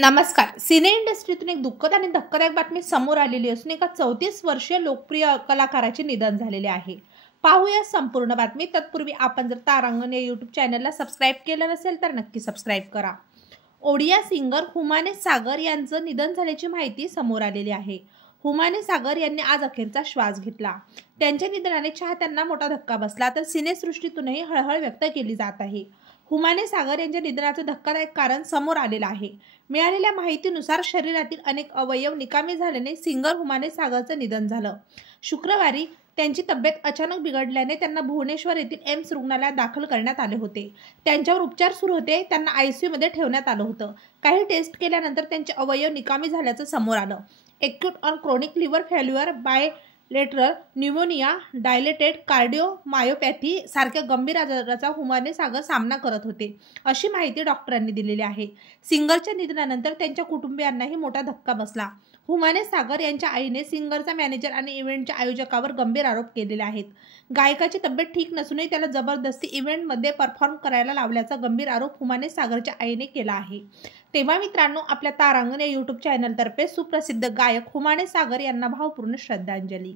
नमस्कार. सिने इंडस्ट्रीतून एक दुःखद आणि धक्कादायक बातमी समोर आलेली असून एका 34 वर्षीय लोकप्रिय कलाकाराचे निधन झालेले आहे. पाहूया संपूर्ण बातमी. तत्पूर्वी आपण जर तारांगण या यूट्यूब चॅनलला सबस्क्राईब केलं नसेल तर नक्की सबस्क्राईब करा. ओडिया सिंगर हुमाने सागर यांचं निधन झाल्याची माहिती समोर आलेली आहे. हुमाने सागर यांनी आज अखेरचा श्वास घेतला. त्यांच्या निधनाने चाहत्यांना मोठा धक्का बसला तर सिनेसृष्टीतूनही हळहळ व्यक्त केली जात आहे. हुमाने सागर यांच्या निधनाचं धक्कादायक कारण समोर आलेलं आहे. मिळालेल्या माहितीनुसार शरीरातील अनेक अवयव निकामी झाल्याने सिंगर हुमाने सागरचं निधन झालं. शुक्रवारी त्यांची तब्येत अचानक बिघडल्याने त्यांना भुवनेश्वर येथील एम्स रुग्णालयात दाखल करण्यात आले होते. त्यांच्यावर उपचार सुरू होते. त्यांना आयसीयूमध्ये ठेवण्यात आलं होतं. काही टेस्ट केल्यानंतर त्यांचे अवयव निकामी झाल्याचं समोर आलं. Acute on chronic liver failure bilateral pneumonia, dilated cardiomyopathy सारख्या गंभीर आजाराचा हुमाने सागर सामना करत होते, अशी माहिती डॉक्टरांनी दिलेली आहे. सिंगरच्या निधनानंतर त्यांच्या कुटुंबियांनाही मोठा धक्का बसला. हुमाने सागर यांच्या आईने सिंगरचा मॅनेजर आणि इव्हेंटच्या आयोजकावर गंभीर आरोप केलेले आहेत. गायकाची तब्येत ठीक नसूनही त्याला जबरदस्ती इव्हेंटमध्ये परफॉर्म करायला लावल्याचा गंभीर आरोप हुमाने सागरच्या आईने केला आहे. तेव्हा मित्रांनो, आपल्या तारांगण या यूट्यूब चॅनलतर्फे सुप्रसिद्ध गायक हुमाने सागर यांना भावपूर्ण श्रद्धांजली.